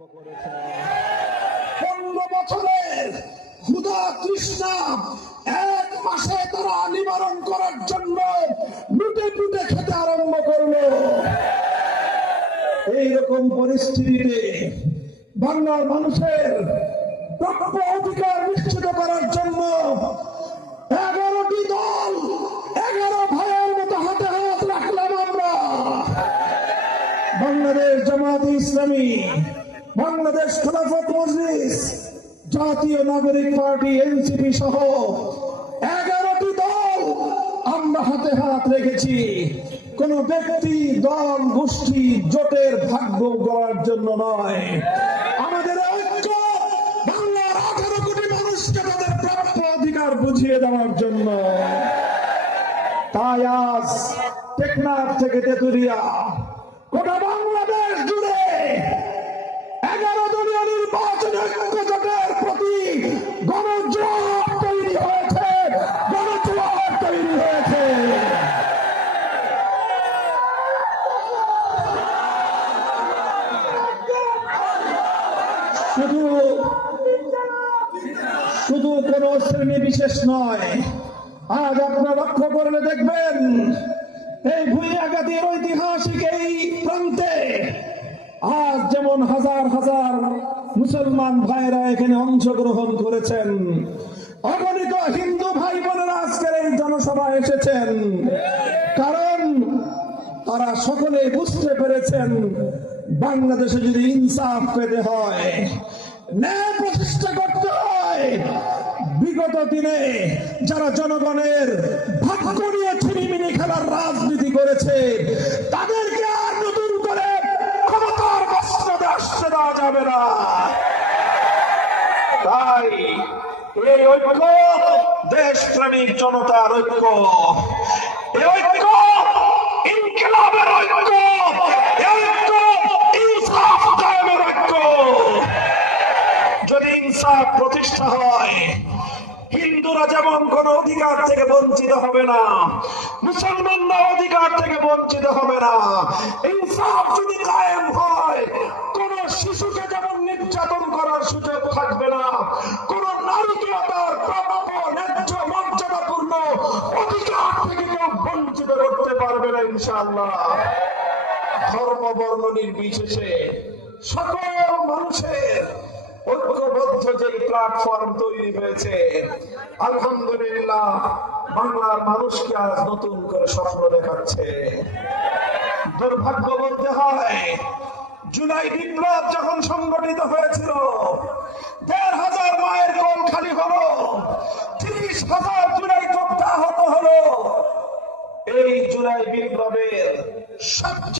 আরম্ভ করেছে। 15 বছরের ক্ষুধা তৃষ্ণা এক মাসে তারা নিবারণ করার জন্য লুটে লুটে খেতে আরম্ভ করলো। এইরকম পরিস্থিতিতে বাংলার মানুষের প্রাপ্য অধিকার নিশ্চিত করার জন্য 11টি দল 11 ভাইয়ের মতো হাতে হাত রাখলাম আমরা। বাংলাদেশ জামায়াতে ইসলামী, বাংলাদেশ খেলাফত মজলিস, জাতীয় নাগরিক পার্টি এনসিপি সহ 11টি দল আমরা হাতে হাত রেখেছি। কোন ব্যক্তি, দল, গোষ্ঠী, জোটের ভাগ্য গড়ার জন্য নয়। আমাদের ঐক্য বাংলার 18 কোটি মানুষকে তাদের প্রাপ্য অধিকার বুঝিয়ে দেওয়ার জন্য। তাই আজ টেকনাফ থেকে তেতুলিয়া গোটা বাংলাদেশ জুড়ে 11 দলীয় নির্বাচনী ঐক্য জোটের প্রতি গণজোয়ার তৈরি হয়েছে, গণজোয়ার তৈরি হয়েছে। শুধু কোন শ্রেণী বিশেষ নয়, আজ আপনারা লক্ষ্য করলে দেখবেন এই ভুইয়াগাতির ঐতিহাসিক এই প্রান্তে আজ যেমন হাজার হাজার মুসলমান ভাইরা এখানে অংশগ্রহণ করেছেন, অগণিত হিন্দু ভাই বোনেরা আজকের এই জনসভায় এসেছেন। কারণ তারা সকলে বুঝতে পেরেছেন বাংলাদেশে যদি ইনসাফ পেতে হয়, ন্যায় প্রতিষ্ঠা করতে হয়, বিগত দিনে যারা জনগণের ভাগ্য নিয়ে ছিনিমিনি খেলার রাজনীতি করেছে তাদেরকে আর নতুন করে ক্ষমতার মসনদে আসতে দেওয়া যাবে না। তাই এই ঐক্য দেশপ্রেমিক জনতার ঐক্য, এই ঐক্য ইনকিলাবের ঐক্য, এই ঐক্য ইনসাফ কায়েমের ঐক্য। যদি ইনসাফ প্রতিষ্ঠা হয়, হিন্দুরা যেমন কোন অধিকার থেকে বঞ্চিত হবে না, মুসলমানরা অধিকার থেকে বঞ্চিত হবে না। ইনসাফ যদি কায়েম হয়, কোন শিশুকে যেমন নির্যাতন করার সুযোগ থাকবে না, কোন নারীকে তার প্রাপ্য ন্যায্য মর্যাদাপূর্ণ অধিকার থেকে কেউ বঞ্চিত করতে পারবে না ইনশাআল্লাহ। ধর্ম বর্ণ নির্বিশেষে সকল মানুষের ঐক্যবদ্ধ যে প্ল্যাটফর্ম তৈরি হয়েছে, আলহামদুলিল্লাহ বাংলার মানুষকে আজ নতুন করে স্বপ্ন দেখাচ্ছে। দুর্ভাগ্য বলতে হয়, জুলাই বিপ্লব যখন সংগঠিত হয়েছিল ১,৫০০ মায়ের কোল খালি হলো, ৩০,০০০ জুলাই যোদ্ধা আহত হলো। এই জুলাই বিপ্লবের সবচেয়ে